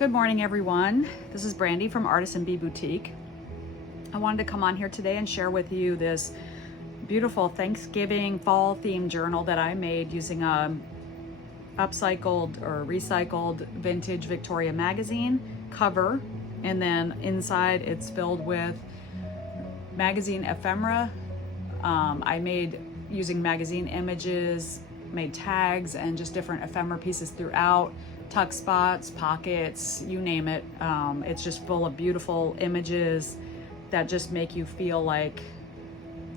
Good morning, everyone. This is Brandy from Artisan Bee Boutique. I wanted to come on here today and share with you this beautiful Thanksgiving fall themed journal that I made using a upcycled or recycled vintage Victoria magazine cover, and then inside it's filled with magazine ephemera. I made using magazine images, made tags and just different ephemera pieces throughout, tuck spots, pockets, you name it. It's just full of beautiful images that just make you feel like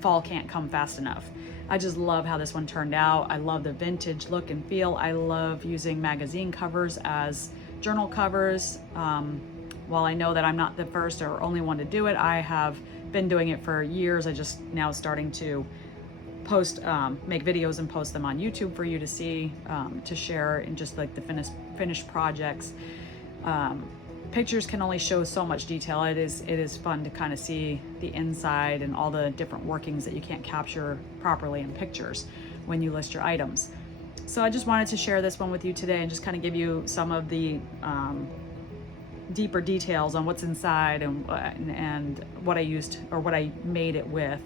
fall can't come fast enough. I just love how this one turned out. I love the vintage look and feel. I love using magazine covers as journal covers. While I know that I'm not the first or only one to do it, I have been doing it for years. I just now starting to post, make videos and post them on YouTube for you to see, to share, and just like the finished projects. Pictures can only show so much detail. It is fun to kind of see the inside and all the different workings that you can't capture properly in pictures when you list your items. So I just wanted to share this one with you today and just kind of give you some of the deeper details on what's inside and what I used or what I made it with.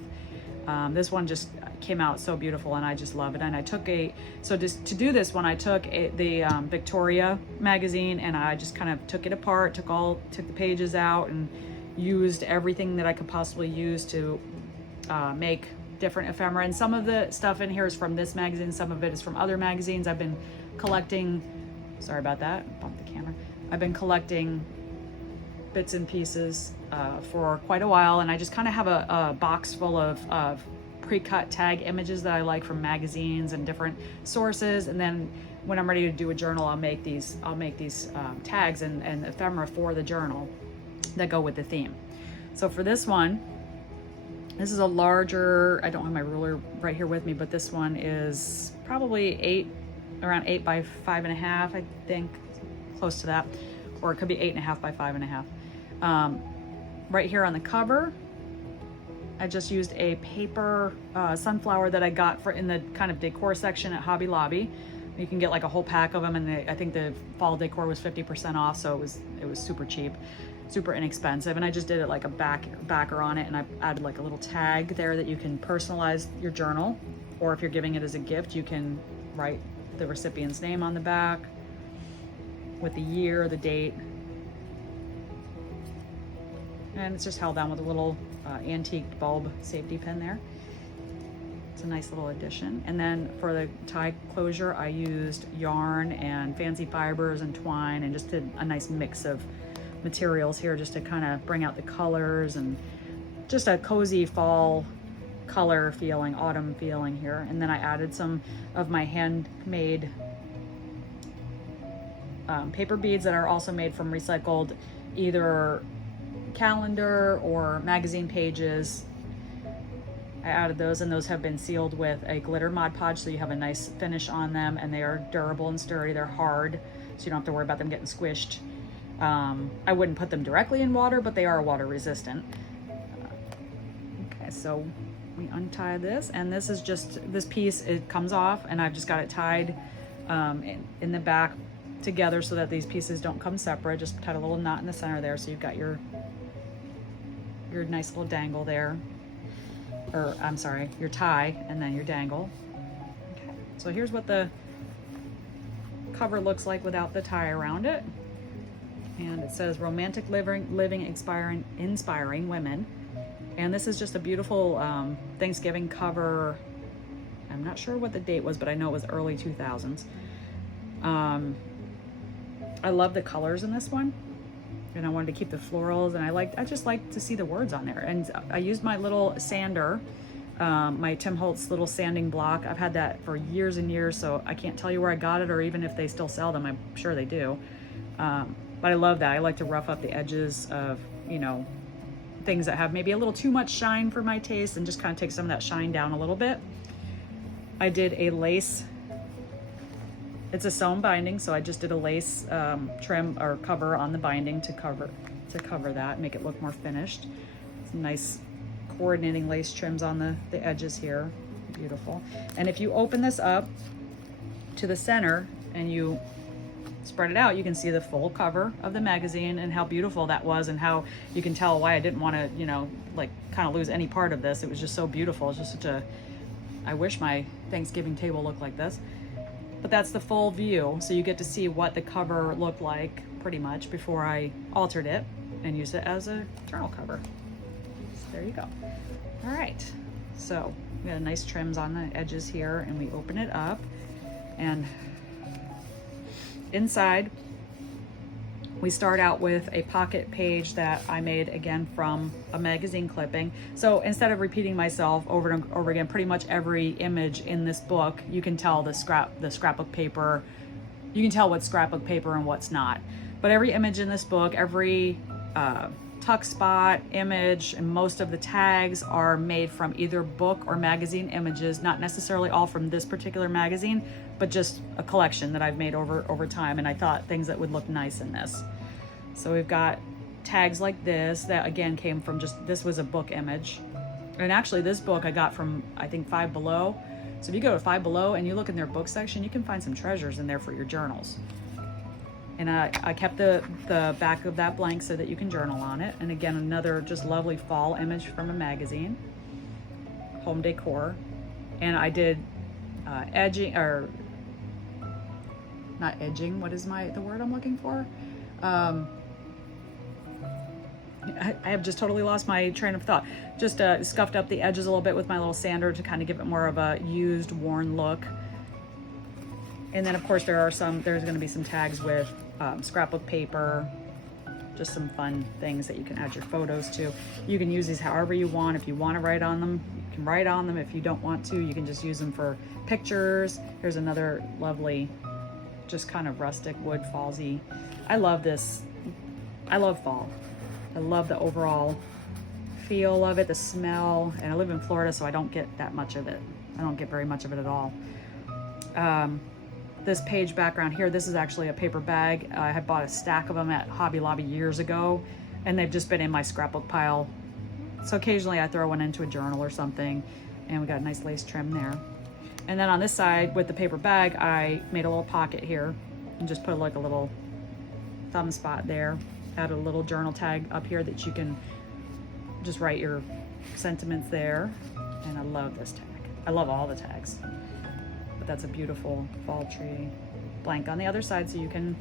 This one just came out so beautiful and I just love it. And I took just to do this one, I took the Victoria magazine and I just kind of took it apart, took the pages out and used everything that I could possibly use to make different ephemera. And some of the stuff in here is from this magazine, some of it is from other magazines. I've been collecting, sorry about that, bumped the camera. I've been collecting bits and pieces for quite a while, and I just kind of have a box full of pre-cut tag images that I like from magazines and different sources. And then when I'm ready to do a journal, I'll make these tags and ephemera for the journal that go with the theme. So for this one, this is a larger, I don't have my ruler right here with me, but this one is probably around 8 by 5.5, I think, close to that, or it could be 8.5 by 5.5. Right here on the cover, I just used a paper sunflower that I got in the kind of decor section at Hobby Lobby. You can get like a whole pack of them, and I think the fall decor was 50% off, so it was super cheap, super inexpensive. And I just did it like a backer on it, and I added like a little tag there that you can personalize your journal, or if you're giving it as a gift, you can write the recipient's name on the back with the year, the date. And it's just held down with a little antique bulb safety pin there. It's a nice little addition. And then for the tie closure, I used yarn and fancy fibers and twine, and just did a nice mix of materials here just to kind of bring out the colors and just a cozy fall color feeling, autumn feeling here. And then I added some of my handmade paper beads that are also made from recycled either calendar or magazine pages. I added those, and those have been sealed with a glitter Mod Podge, so you have a nice finish on them, and they are durable and sturdy. They're hard, so you don't have to worry about them getting squished. I wouldn't put them directly in water, but they are water resistant. Okay, so we untie this, and this is just this piece, it comes off, and I've just got it tied in the back together so that these pieces don't come separate. Just tied a little knot in the center there, so you've got your nice little dangle there, or I'm sorry, your tie and then your dangle. Okay, so here's what the cover looks like without the tie around it, and it says romantic living inspiring women. And this is just a beautiful Thanksgiving cover. I'm not sure what the date was, but I know it was early 2000s. I love the colors in this one, and I wanted to keep the florals, and I just like to see the words on there. And I used my little sander, my Tim Holtz little sanding block. I've had that for years and years, so I can't tell you where I got it or even if they still sell them. I'm sure they do. But I love that. I like to rough up the edges of, things that have maybe a little too much shine for my taste, and just kind of take some of that shine down a little bit. I did a lace, it's a sewn binding, so I just did a lace trim or cover on the binding to cover that, make it look more finished. Some nice coordinating lace trims on the edges here. Beautiful. And if you open this up to the center and you spread it out, you can see the full cover of the magazine and how beautiful that was, and how you can tell why I didn't want to, you know, like kind of lose any part of this. It was just so beautiful. It's just such a, I wish my Thanksgiving table looked like this. But that's the full view. So you get to see what the cover looked like pretty much before I altered it and used it as a journal cover. So there you go. All right. So we got nice trims on the edges here, and we open it up, and inside we start out with a pocket page that I made again from a magazine clipping. So instead of repeating myself over and over again, pretty much every image in this book, you can tell the scrapbook paper, you can tell what's scrapbook paper and what's not. But every image in this book, every tuck spot, image, and most of the tags are made from either book or magazine images, not necessarily all from this particular magazine, but just a collection that I've made over time, and I thought things that would look nice in this. So we've got tags like this that again came from this was a book image. And actually this book I got from, I think, Five Below. So if you go to Five Below and you look in their book section, you can find some treasures in there for your journals. And I kept the back of that blank so that you can journal on it. And again, another just lovely fall image from a magazine, home decor. And I did edging, or not edging, what is the word I'm looking for? I have just totally lost my train of thought. Just scuffed up the edges a little bit with my little sander to kind of give it more of a used, worn look. And then of course there's going to be some tags with scrapbook paper, just some fun things that you can add your photos to. You can use these however you want. If you want to write on them, you can write on them. If you don't want to, you can just use them for pictures. Here's another lovely, just kind of rustic wood fallsy. I love this. I love fall. I love the overall feel of it, the smell, and I live in Florida, so I don't get that much of it. I don't get very much of it at all. This page background here, this is actually a paper bag. I had bought a stack of them at Hobby Lobby years ago, and they've just been in my scrapbook pile. So occasionally I throw one into a journal or something, and we got a nice lace trim there. And then on this side with the paper bag, I made a little pocket here and just put like a little thumb spot there. Add a little journal tag up here that you can just write your sentiments there. And I love this tag. I love all the tags. But that's a beautiful fall tree blank on the other side, so you can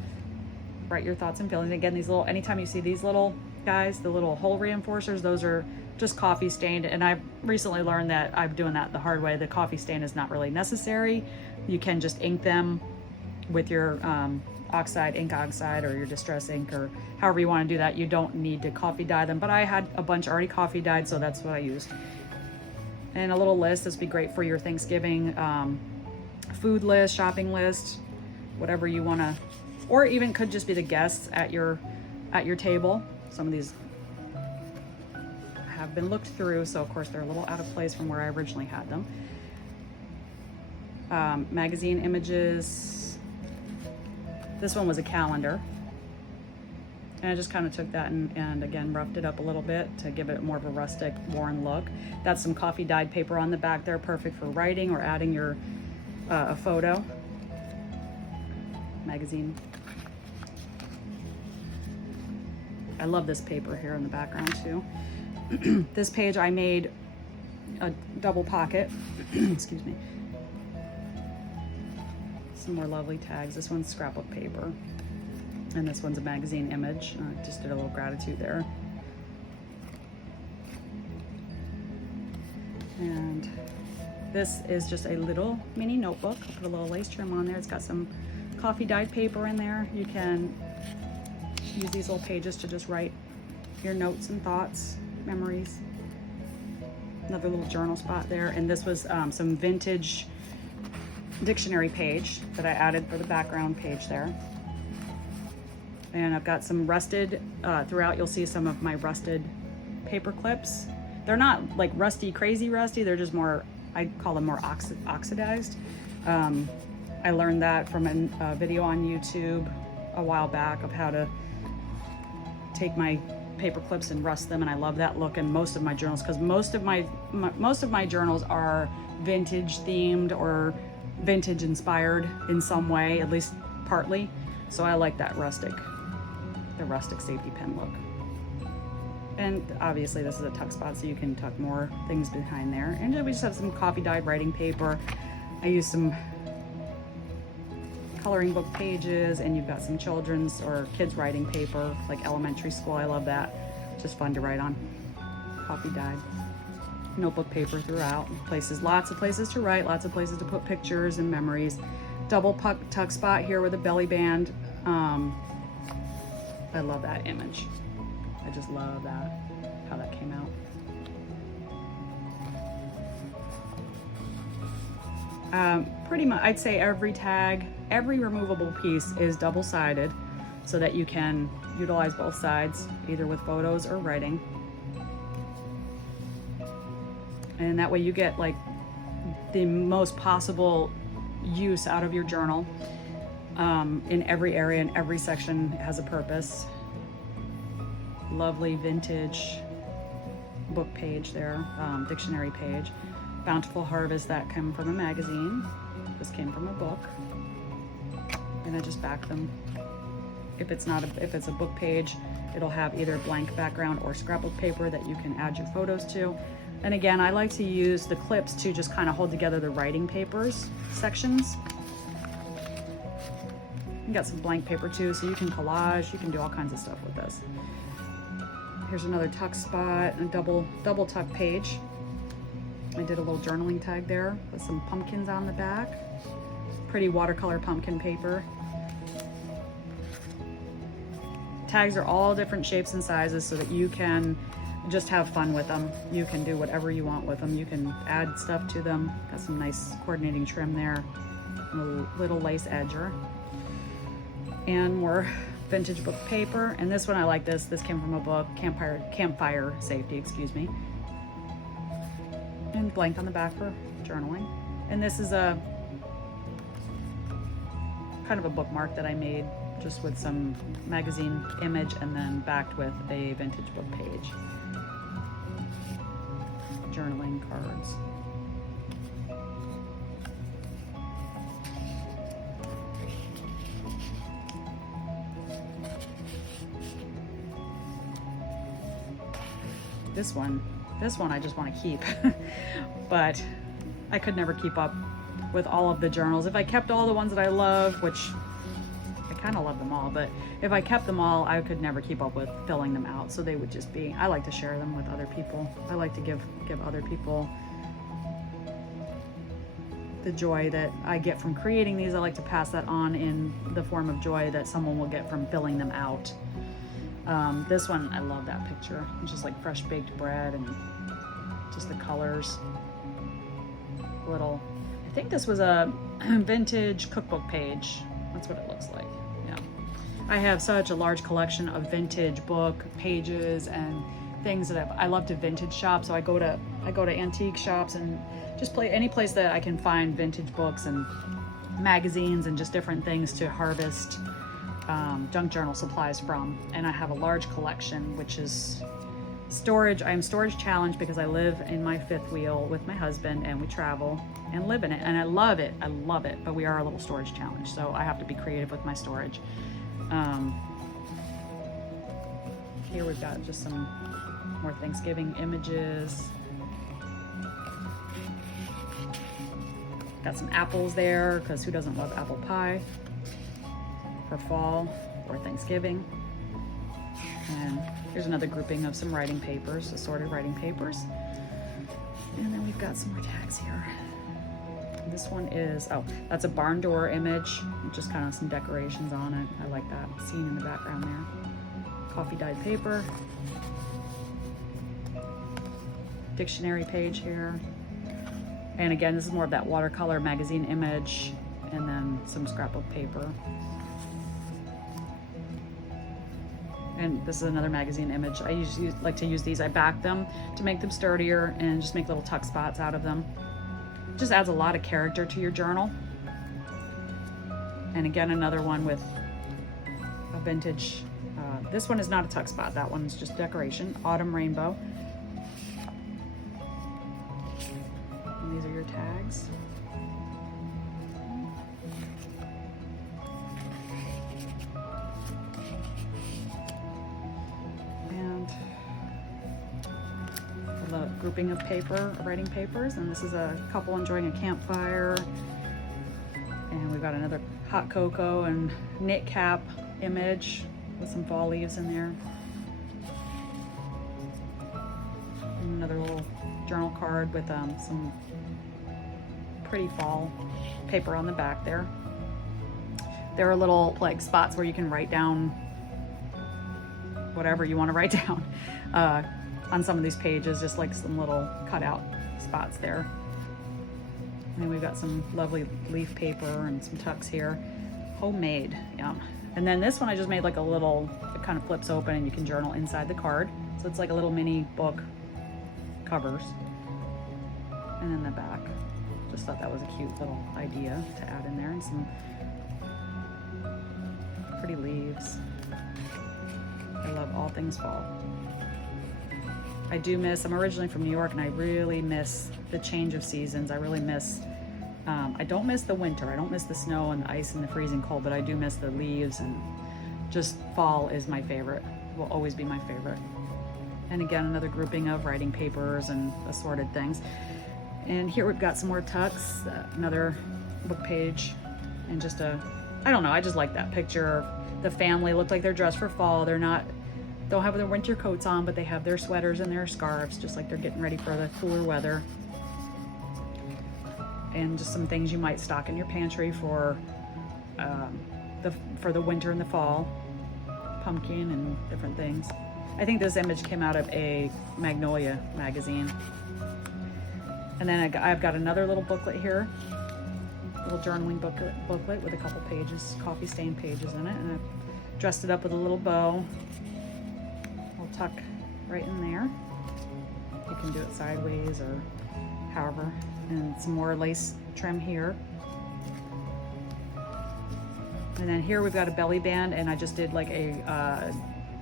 write your thoughts and feelings. Again, these little, anytime you see these little guys, the little hole reinforcers, those are just coffee stained. And I've recently learned that I'm doing that the hard way. The coffee stain is not really necessary. You can just ink them with your ink oxide, or your distress ink, or however you want to do that. You don't need to coffee dye them, but I had a bunch already coffee dyed, so that's what I used. And a little list. This would be great for your Thanksgiving food list, shopping list, whatever you want to, or even could just be the guests at your table. Some of these have been looked through, so of course they're a little out of place from where I originally had them. Magazine images. This one was a calendar, and I just kind of took that and again roughed it up a little bit to give it more of a rustic, worn look. That's some coffee dyed paper on the back there, perfect for writing or adding your a photo. Magazine. I love this paper here in the background too. This page I made a double pocket. Excuse me. Some more lovely tags. This one's scrapbook paper, and this one's a magazine image. I just did a little gratitude there. And this is just a little mini notebook. I'll put a little lace trim on there. It's got some coffee dyed paper in there. You can use these little pages to just write your notes and thoughts, memories. Another little journal spot there. And this was some vintage dictionary page that I added for the background page there. And I've got some rusted, throughout you'll see some of my rusted paper clips. They're not like rusty, crazy rusty, they're just more, I call them more oxidized. I learned that from a video on YouTube a while back of how to take my paper clips and rust them, and I love that look in most of my journals, because most of my journals are vintage themed or vintage inspired in some way, at least partly. So I like that rustic safety pin look. And obviously this is a tuck spot, so you can tuck more things behind there. And we just have some coffee dyed writing paper. I use some coloring book pages, and you've got some children's or kids writing paper, like elementary school. I love that. Just fun to write on. Coffee dyed. Notebook paper throughout. Lots of places to write, lots of places to put pictures and memories. Double tuck spot here with a belly band. I love that image. I just love that, how that came out. Pretty much, I'd say every tag, every removable piece is double-sided so that you can utilize both sides, either with photos or writing. And that way you get like the most possible use out of your journal. In every area and every section has a purpose. Lovely vintage book page there, dictionary page. Bountiful Harvest, that came from a magazine. This came from a book. And I just back them. If it's a book page, it'll have either blank background or scrapbook paper that you can add your photos to. And again, I like to use the clips to just kind of hold together the writing papers sections. You got some blank paper too, so you can collage, you can do all kinds of stuff with this. Here's another tuck spot, a double tuck page. I did a little journaling tag there with some pumpkins on the back. Pretty watercolor pumpkin paper. Tags are all different shapes and sizes so that you can just have fun with them. You can do whatever you want with them. You can add stuff to them. Got some nice coordinating trim there. A little lace edger. And more vintage book paper. And this one, I like this. This came from a book, Campfire Safety, excuse me. And blank on the back for journaling. And this is a kind of a bookmark that I made just with some magazine image and then backed with a vintage book page. Journaling cards. This one I just want to keep, but I could never keep up with all of the journals. If I kept all the ones that I love, which I kind of love them all, but if I kept them all, I could never keep up with filling them out. So they would just be, I like to share them with other people. I like to give other people the joy that I get from creating these. I like to pass that on in the form of joy that someone will get from filling them out. This one, I love that picture. It's just like fresh baked bread and just the colors. I think this was a vintage cookbook page. That's what it looks like, yeah. I have such a large collection of vintage book pages and things that I love to vintage shop. So I go to antique shops and just any place that I can find vintage books and magazines and just different things to harvest junk journal supplies from. And I have a large collection, which is storage. I am storage challenged because I live in my fifth wheel with my husband and we travel and live in it, and I love it, but we are a little storage challenged, so I have to be creative with my storage. Here we've got just some more Thanksgiving images. Got some apples there, because who doesn't love apple pie for fall or Thanksgiving. And here's another grouping of some writing papers, assorted writing papers. And then we've got some more tags here. This one is, oh, that's a barn door image, just kind of some decorations on it. I like that scene in the background there. Coffee dyed paper. Dictionary page here. And again, this is more of that watercolor magazine image, and then some scrapbook paper. And this is another magazine image. I usually like to use these. I back them to make them sturdier and just make little tuck spots out of them. Just adds a lot of character to your journal. And again, another one with a vintage, this one is not a tuck spot. That one's just decoration. Autumn Rainbow. And these are your tags. a grouping of writing papers, and this is a couple enjoying a campfire. And we've got another hot cocoa and knit cap image with some fall leaves in there. And another little journal card with some pretty fall paper on the back there. There are little like spots where you can write down whatever you want to write down on some of these pages, just like some little cutout spots there. And then we've got some lovely leaf paper and some tucks here. Homemade, yeah. And then this one I just made like a little, it kind of flips open and you can journal inside the card. So it's like a little mini book covers. And then the back. Just thought that was a cute little idea to add in there, and some pretty leaves. I love all things fall. I do miss, I'm originally from New York, and I really miss the change of seasons. I really miss, I don't miss the winter. I don't miss the snow and the ice and the freezing cold, but I do miss the leaves, and just fall is my favorite, will always be my favorite. And again, another grouping of writing papers and assorted things. And here we've got some more tucks, another book page, and just I don't know, I just like that picture. The family looked like they're dressed for fall. Don't have their winter coats on, but they have their sweaters and their scarves, just like they're getting ready for the cooler weather. And just some things you might stock in your pantry for the winter and the fall. Pumpkin and different things. I think this image came out of a Magnolia magazine. And then I've got another little booklet here, little journaling booklet with a couple pages, coffee stained pages in it, and I've dressed it up with a little bow. I'll tuck right in there. You can do it sideways or however. And some more lace trim here. And then here we've got a belly band, and I just did like a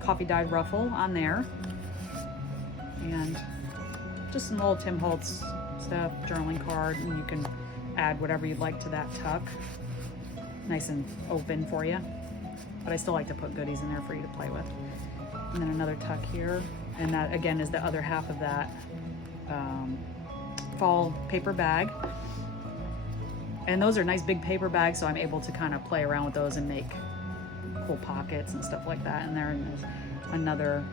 coffee dyed ruffle on there. And just some little Tim Holtz stuff, journaling card, and you can add whatever you'd like to that tuck. Nice and open for you. But I still like to put goodies in there for you to play with. And then another tuck here. And that again is the other half of that fall paper bag. And those are nice big paper bags, so I'm able to kind of play around with those and make cool pockets and stuff like that in there. And there's another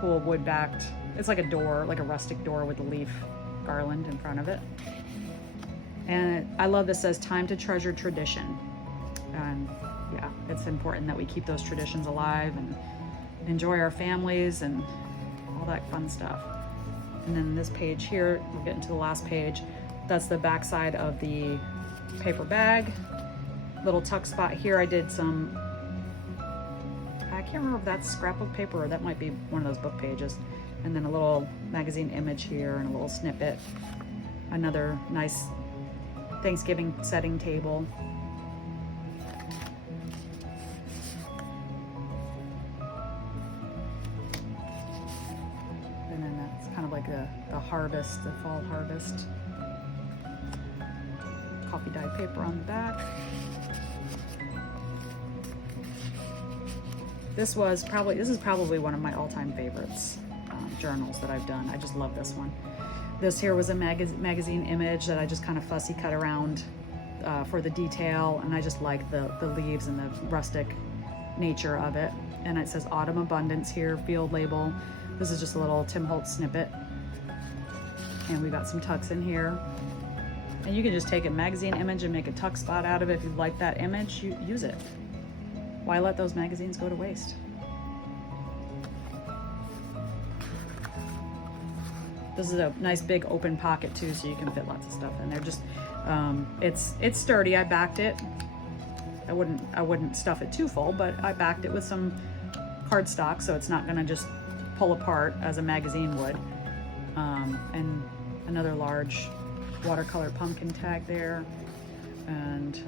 cool wood backed, it's like a door, like a rustic door with a leaf garland in front of it. And I love this, says time to treasure tradition. And yeah, it's important that we keep those traditions alive and enjoy our families and all that fun stuff. And then this page here, we'll get into the last page. That's the back side of the paper bag. Little tuck spot here. I did some, I can't remember if that's scrapbook paper or that might be one of those book pages. And then a little magazine image here and a little snippet. Another nice Thanksgiving setting table. And then that's kind of like the harvest, the fall harvest. Coffee dyed paper on the back. This is probably one of my all-time favorites journals that I've done. I just love this one. This here was a magazine image that I just kind of fussy cut around for the detail, and I just like the leaves and the rustic nature of it. And it says Autumn Abundance here, field label. This is just a little Tim Holtz snippet. And we got some tucks in here. And you can just take a magazine image and make a tuck spot out of it. If you like that image, you use it. Why let those magazines go to waste? This is a nice big open pocket too, so you can fit lots of stuff in there. Just, it's sturdy. I backed it. I wouldn't stuff it too full, but I backed it with some cardstock, so it's not gonna just pull apart as a magazine would. And another large watercolor pumpkin tag there. And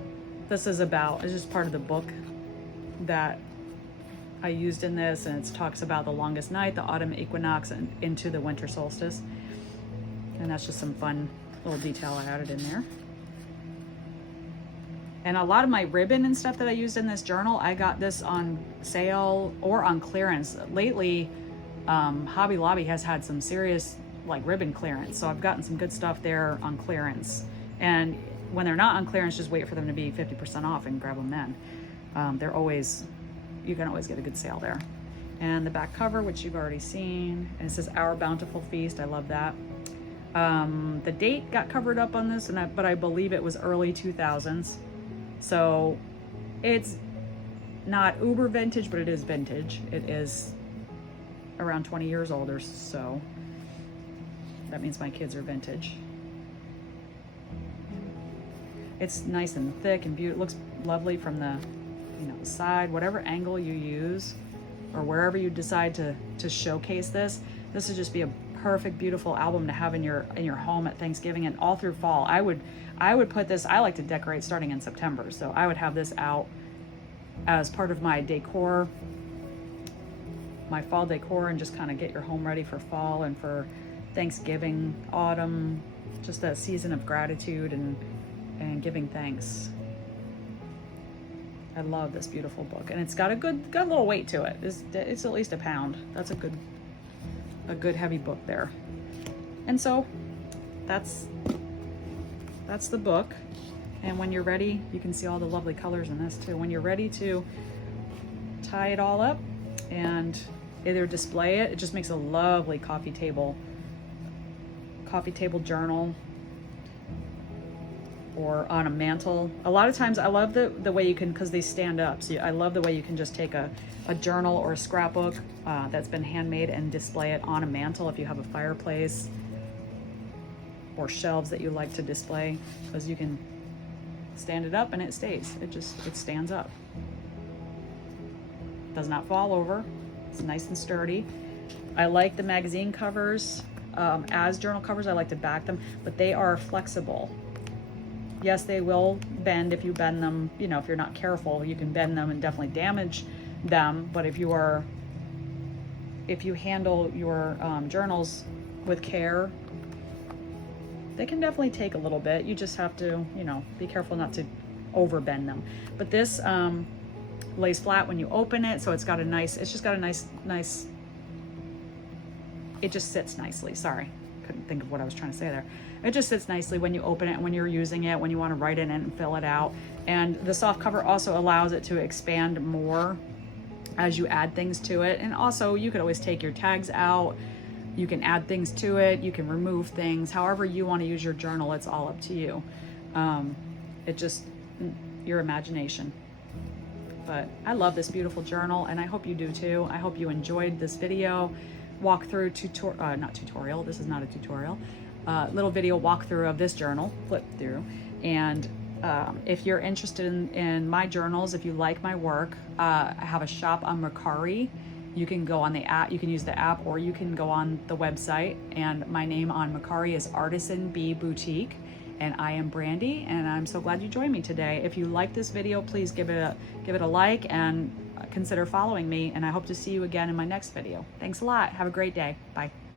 this is just part of the book that I used in this, and it talks about the longest night, the autumn equinox, and into the winter solstice. And that's just some fun little detail I added in there. And a lot of my ribbon and stuff that I used in this journal, I got this on sale or on clearance. Lately, Hobby Lobby has had some serious like ribbon clearance. So I've gotten some good stuff there on clearance. And when they're not on clearance, just wait for them to be 50% off and grab them then. They're always, you can always get a good sale there. And the back cover, which you've already seen, and it says Our Bountiful Feast. I love that. The date got covered up on this, but I believe it was early 2000s. So it's not uber vintage, but it is vintage. It is around 20 years old or so. That means my kids are vintage. It's nice and thick and beautiful. It looks lovely from the, the side, whatever angle you use or wherever you decide to showcase this. This would just be a perfect, beautiful album to have in your home at Thanksgiving and all through fall. I would put this, I like to decorate starting in September, so I would have this out as part of my decor, my fall decor, and just kind of get your home ready for fall and for Thanksgiving, autumn, just a season of gratitude and giving thanks. I love this beautiful book, and it's got a little weight to it. It's at least a pound. That's a good heavy book there. And so that's the book. And when you're ready, you can see all the lovely colors in this too. When you're ready to tie it all up and either display it, it just makes a lovely coffee table journal, or on a mantle. A lot of times I love the way you can, because they stand up, so I love the way you can just take a journal or a scrapbook that's been handmade and display it on a mantle if you have a fireplace or shelves that you like to display, because you can stand it up and it stays. It stands up. Does not fall over. It's nice and sturdy. I like the magazine covers as journal covers. I like to back them, but they are flexible. Yes, they will bend if you bend them. If you're not careful, you can bend them and definitely damage them. But if you handle your journals with care, they can definitely take a little bit. You just have to, be careful not to over bend them. But this lays flat when you open it, so it's just got a nice, it just sits nicely. Sorry, couldn't think of what I was trying to say there. It just sits nicely when you open it, when you're using it, when you want to write in it and fill it out. And the soft cover also allows it to expand more as you add things to it. And also you could always take your tags out. You can add things to it. You can remove things. However you want to use your journal, it's all up to you. Your imagination. But I love this beautiful journal, and I hope you do too. I hope you enjoyed this video walkthrough not tutorial. This is not a tutorial. Little video walkthrough of this journal, flip through. And if you're interested in my journals, if you like my work, I have a shop on Mercari. You can go on the app, you can use the app, or you can go on the website. And my name on Mercari is Artisan Bee Boutique. And I am Brandy, and I'm so glad you joined me today. If you like this video, please give it a like and consider following me. And I hope to see you again in my next video. Thanks a lot. Have a great day. Bye.